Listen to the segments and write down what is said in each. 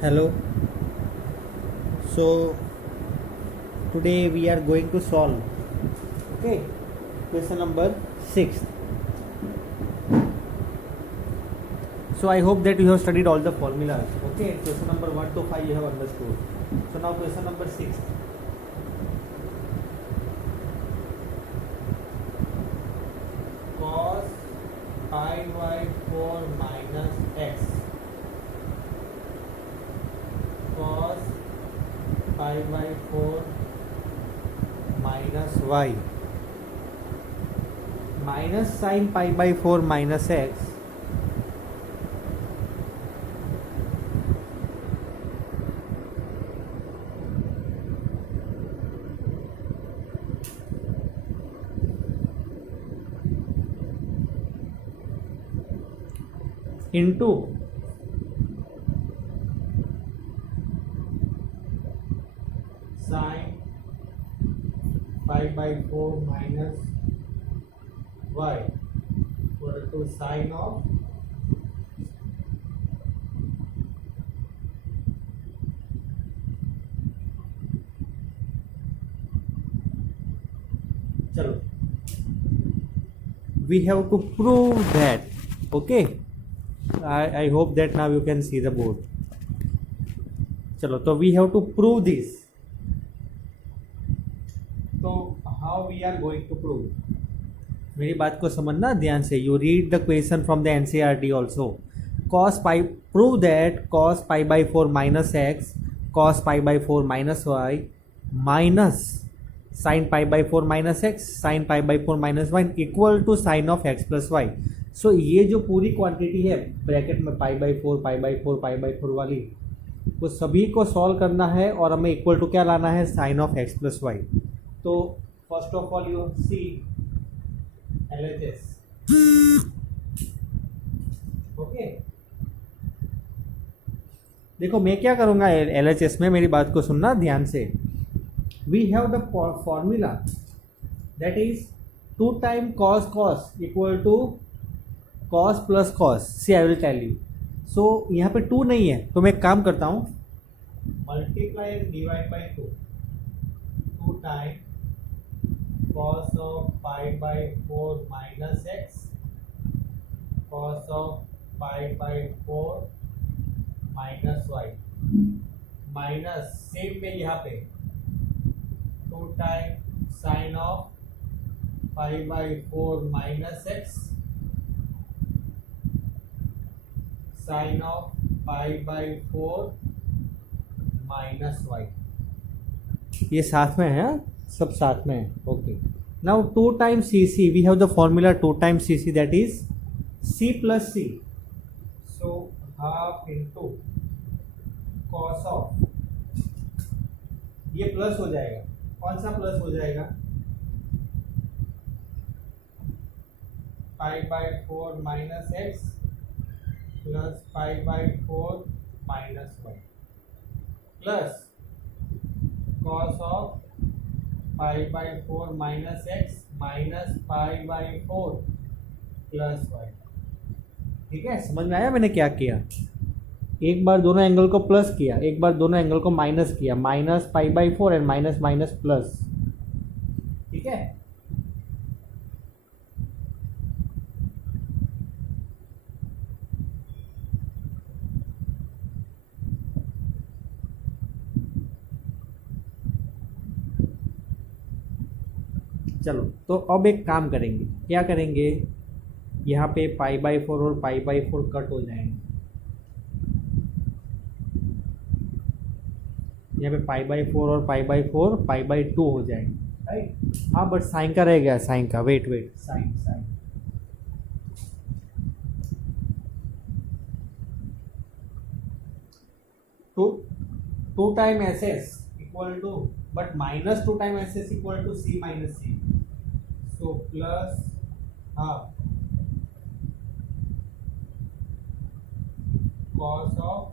Hello. So today we are going to solve. Okay. Question number 6. So I hope that you have studied all the formulas. Okay. Question number 1 to 5 you have understood. So now question number 6. Cos pi by 4 minus x. Cos pi by 4 minus y minus sin pi by 4 minus x into sin pi by 4 minus y equal to sin of chalo we have to prove that. Okay, I hope that now you can see the board. चलो तो we have to prove this. तो how we are going to prove? मेरी बात को समझना ध्यान से. You read the question from the NCERT also. Cos pi, prove that cos pi by 4 minus x cos pi by 4 minus y minus sin pi by 4 minus x sin pi by 4 minus y equal to sine of x plus Y. So ये जो पूरी quantity है bracket में pi by four pi by four pi by four वाली, वो सभी को solve करना है और हमें इक्वल टू क्या लाना है, sine of x plus Y. तो first of all you see LHS. Okay, देखो मैं क्या करूंगा LHS में, मेरी बात को सुनना ध्यान से. We have the formula that is 2 time cos cos equal to cos plus cos. See I will tell you. So यहाँ पे 2 नहीं है तो मैं एक काम करता हूँ, multiply and divide by 2. 2 time cos of pi by 4 minus x cos of pi by 4 minus y minus same में यहाँ पे 2 time sine of pi by 4 minus x sine of pi by 4 minus y. ये साथ में है, सब साथ में है. Okay, now 2 time C C, we have the formula 2 time C C that is C plus C. So half into cos of, ये plus हो जाएगा. कौन सा प्लस हो जाएगा, pi by 4 minus x plus pi by 4 minus Y plus cos of pi by 4 minus x minus pi by 4 plus y. ठीक है, समझ में आया मैंने क्या किया. एक बार दोनों एंगल को प्लस किया, एक बार दोनों एंगल को माइनस किया, minus pi by 4 and minus minus plus. ठीक है, चलो तो अब एक काम करेंगे. क्या करेंगे, यहाँ पे पाई बाई 4 और पाई बाई 4 कट हो जाएंगे. यहाँ पे पाई बाई 4 और पाई बाई 4 पाई बाई 2 हो जाएंगे, राइट. हाँ बट साइन का रह गया, साइन का. Wait wait, sine sine to 2 time S S equal to, but minus 2 time S S equal to C minus C. So plus half cos of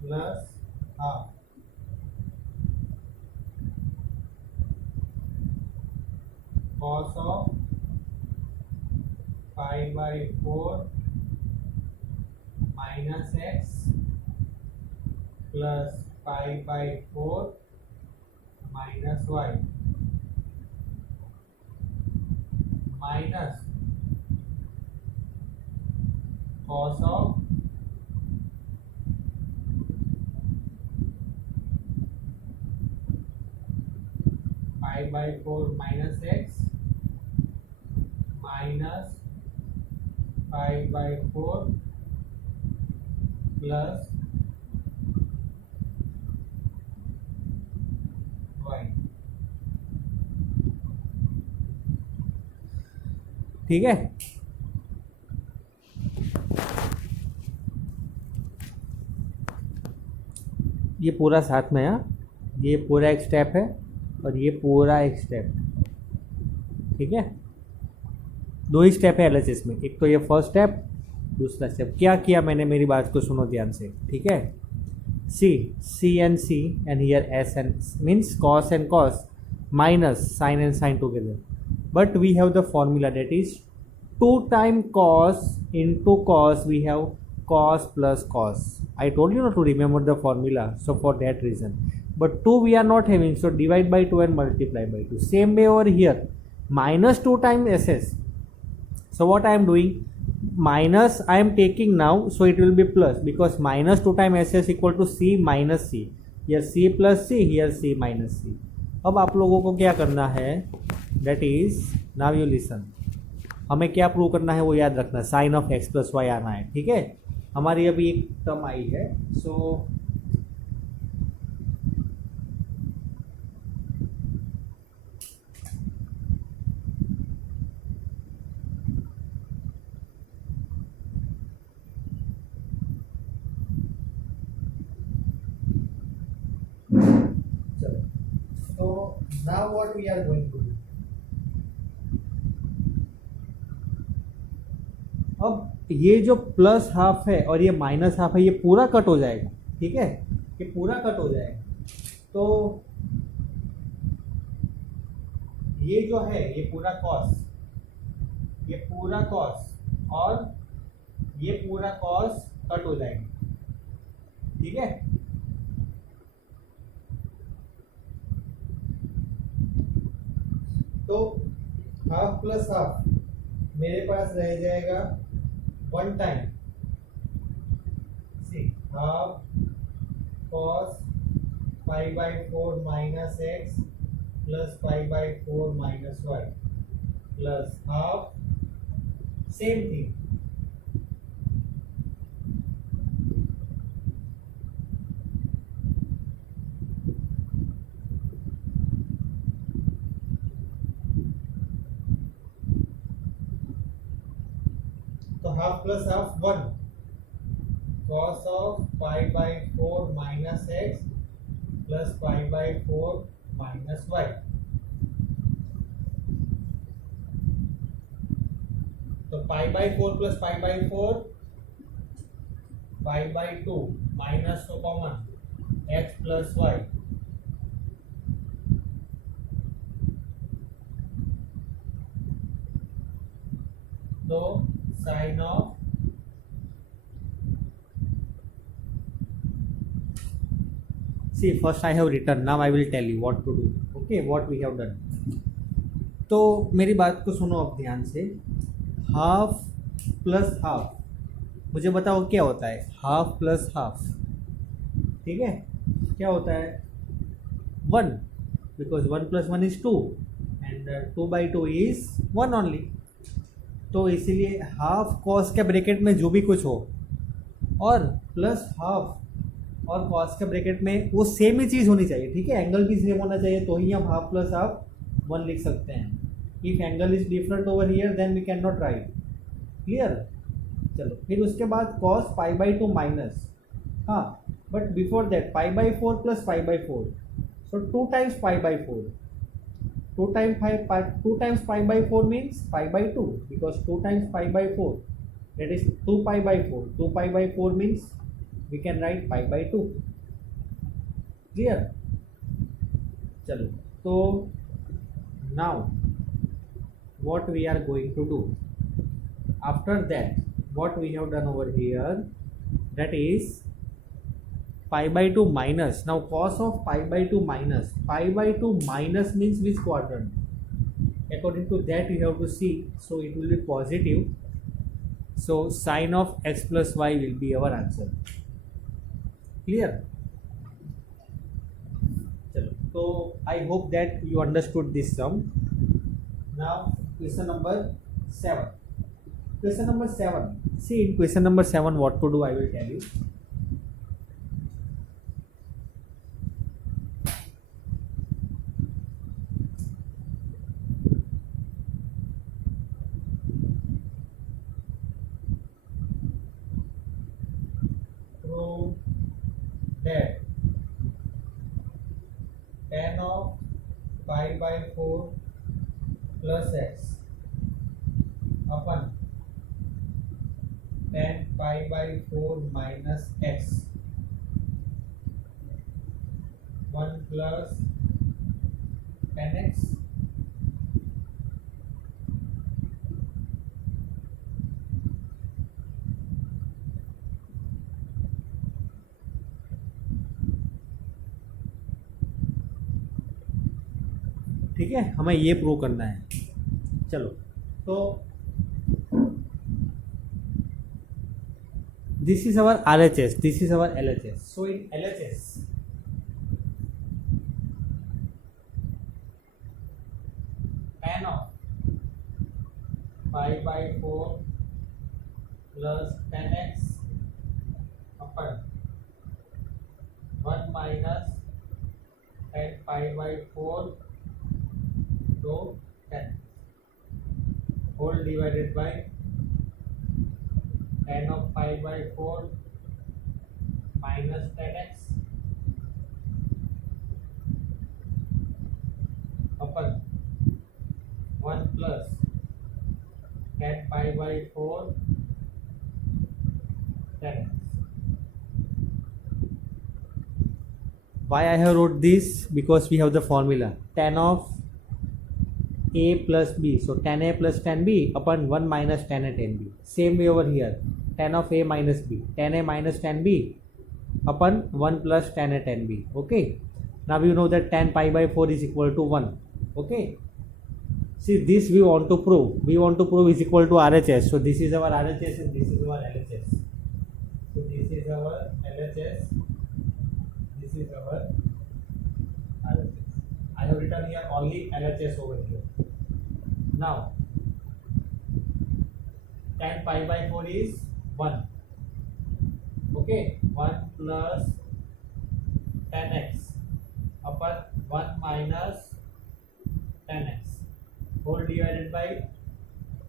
plus half cos of pi/4 minus x plus pi/4 minus y minus cos of pi/4 minus x minus pi/4 plus y। ठीक है, ये पूरा साथ में है, ये पूरा एक स्टेप है और ये पूरा एक स्टेप, ठीक है। दो ही स्टेप है एलएचएस में, एक तो ये फर्स्ट स्टेप, दूसरा स्टेप। क्या किया मैंने, मेरी बात को सुनो ध्यान से, ठीक है। C and C and here S and means cos and cos minus sine and sine together, but we have the formula that is 2 time cos into cos, we have cos plus cos. I told you not to remember the formula, so for that reason. But 2 we are not having, so divide by 2 and multiply by 2. Same way over here, minus 2 times ss. So what I am doing, minus I am taking now, so it will be plus, because minus 2 times ss equal to c minus c. Here c plus c, here c minus c. अब आप लोगों को क्या करना है, that is, now you listen. हमें क्या prove करना है वो याद रखना, sine of x plus y आना है, ठीक है। हमारी अभी एक टर्म आई है, सो चलो, तो now what we are going to do, अब ये जो प्लस हाफ है और ये माइनस हाफ है, ये पूरा कट हो जाएगा, ठीक है, ये पूरा कट हो जाएगा। तो ये जो है ये पूरा कॉस, ये पूरा कॉस और ये पूरा कॉस कट हो जाएगा, ठीक है। तो हाफ प्लस हाफ मेरे पास रह जाएगा 1 time half cos pi/4 minus x plus pi/4 minus Y plus half same thing तो half plus half 1 cos of pi/4 minus x plus pi/4 minus y। तो pi/4 plus pi/4 pi/2 minus तो common x plus y तो sine of see first I have written, now I will tell you what to do, okay, what we have done। तो मेरी बात को सुनो अब ध्यान से, हाफ प्लस हाफ, मुझे बताओ क्या होता है हाफ प्लस हाफ, ठीक है, क्या होता है 1, because 1 + 1 is 2 and 2/2 is 1 only। तो इसीलिए हाफ कॉस के ब्रैकेट में जो भी कुछ हो और प्लस हाफ और कॉस के ब्रैकेट में वो सेम ही चीज़ होनी चाहिए, ठीक है, एंगल भी सेम होना चाहिए, तो ही हम हाफ प्लस हाफ 1 लिख सकते हैं। If angle is different over here then we can not write, clear. चलो फिर उसके बाद कॉस pi/2 माइनस, हाँ but before that pi/4 plus pi/4, so 2 times pi/4, 2 times pi/4 means pi/2, because 2 times pi/4 that is 2 pi/4, 2 pi/4 means we can write pi/2, clear। चलो तो now what we are going to do, after that what we have done over here, that is pi by 2 minus. Now cos of pi by 2 minus, pi by 2 minus means which quadrant? According to that you have to see, so it will be positive, so sine of x plus y will be our answer. Clear? So I hope that you understood this sum. Now question number 7. Question number 7. See, in question number 7 what to do I will tell you. Prove that tan of pi by 4 plus x upon tan pi by 4 minus x 1 plus tan x ठीक है, हमें ये prove करना है. चलो, तो this is our RHS, this is our LHS. So in LHS, tan of pi by 4 plus tan x upon 1 minus tan pi by 4 to 10 whole divided by tan of pi by 4 minus tan x upon 1 plus tan pi by 4 tan x. Why I have wrote this? Because we have the formula tan of a plus b, so tan a plus tan b upon 1 minus tan a tan b. Same way over here, tan of a minus b, tan a minus tan b upon 1 plus tan a tan b. Okay, now you know that tan pi by 4 is equal to 1. Okay, see, this we want to prove is equal to RHS. So this is our RHS and this is our LHS. So this is our LHS, this is our RHS. I have written here only LHS over here. Now tan pi by 4 is 1. Okay, 1 plus tan x upon 1 minus tan x whole divided by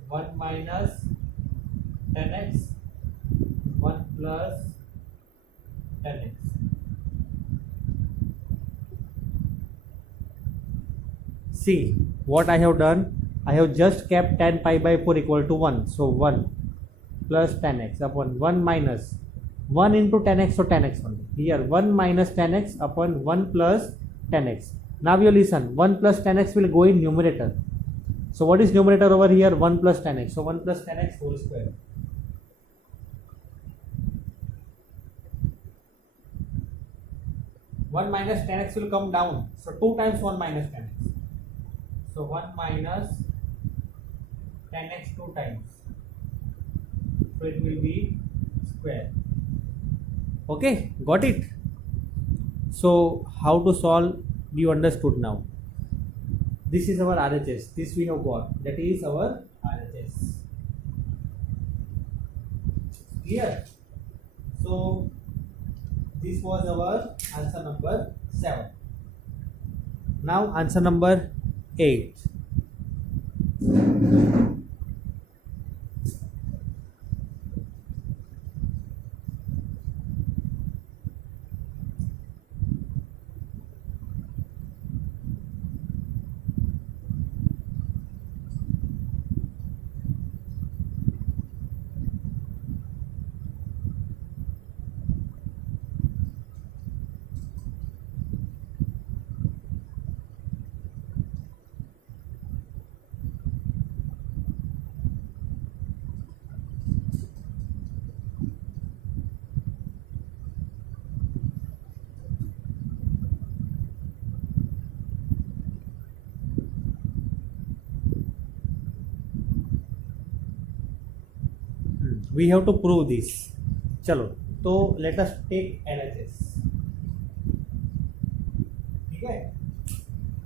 1 minus tan x 1 plus tan x. See what I have done, I have just kept tan pi by 4 equal to 1, so 1 plus tan x upon 1 minus 1 into tan x, so tan x only. Here 1 minus tan x upon 1 plus tan x. Now you listen, 1 plus tan x will go in numerator. So what is numerator over here? 1 plus tan x, so 1 plus tan x whole square. One minus tan x will come down, so 2 times 1 minus tan x. So 1 minus tan x 2 times, so it will be square. Okay, got it? So how to solve, you understood now. This is our RHS, this we have got, that is our RHS. Clear? So this was our answer number 7. Now answer number 8. We have to prove this. चलो तो let us take LHS. ठीक है,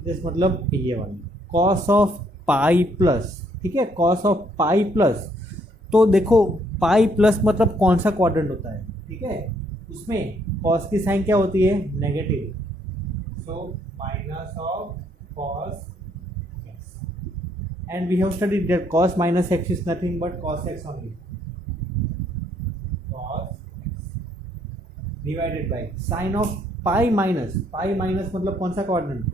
this मतलब ये वाली cos of pi plus. ठीक है, cos of pi plus. तो देखो पाई प्लस मतलब कौन सा क्वाड्रेंट होता है. ठीक है, उसमें कॉस की साइन क्या होती है, negative. So minus of cos x. And we have studied that cos minus x is nothing but cos x only. Cos x divided by sine of pi minus. Pi minus मतलब कौन सा quadrant.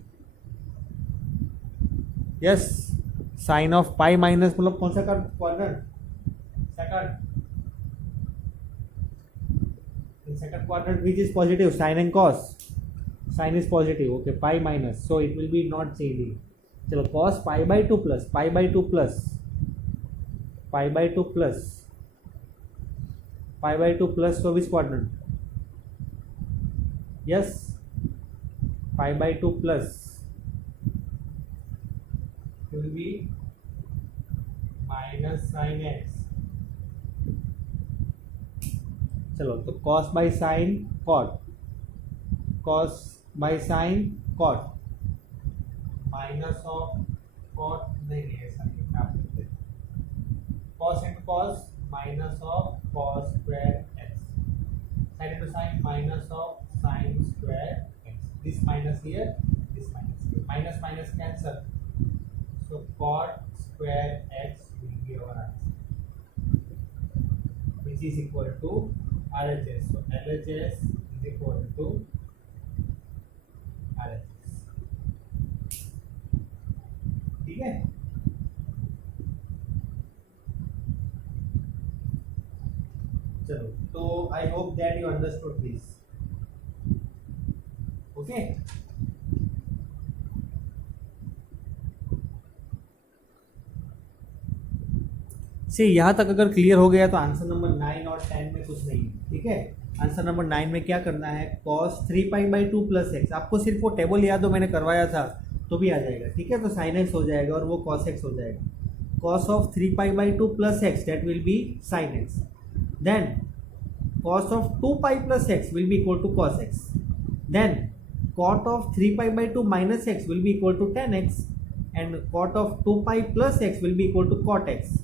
Yes, sine of pi minus मतलब कौन सा quadrant, second. In second quadrant which is positive, sin and cos. Sin is positive, okay, pi minus, so it will be not changing. चलो cos pi by 2 plus pi by 2 plus pi by 2 plus pi by 2 plus, so which quadrant. Yes, pi by 2 plus will be minus sin x. चलो तो cos by sin cot, cos by sin cot minus of cot नहीं ऐसा नहीं, आप लिखते cos into cos minus of cos square x, sin into sin minus of sin square x. This minus here, this minus here, minus minus cancel, so cot square x will be our answer, which is equal to RHS. So LHS is equal to RHS. ठीक है, चलो तो I hope that you understood this. Okay, से यहाँ तक अगर clear हो गया तो आंसर नंबर 9 और 10 में कुछ नहीं है. ठीक है, आंसर नंबर 9 में क्या करना है, cos 3 pi by 2 plus x. आपको सिर्फ वो टेबल याद हो, मैंने करवाया था तो भी आ जाएगा. ठीक है, तो sin x हो जाएगा और वो cos x हो जाएगा. cos of 3 pi by 2 plus x that will be sin x. Then cos of 2 pi plus x will be equal to cos x. Then cot of 3 pi by 2 minus x will be equal to tan x. And cot of 2 pi plus x will be equal to cot x.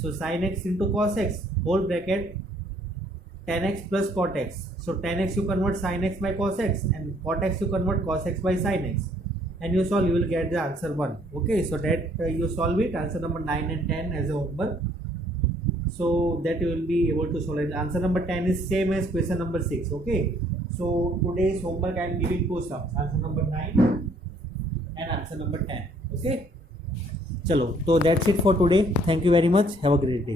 So sin x into cos x whole bracket tan x plus cot x. So tan x you convert sin x by cos x and cot x you convert cos x by sin x, and you solve, you will get the answer 1. Okay, so that you solve it, answer number 9 and 10 as a homework, so that you will be able to solve it. Answer number 10 is same as question number 6. Okay, so today's homework I am giving two sums, answer number 9 and answer number 10. Okay, चलो तो that's it for today. Thank you very much, have a great day.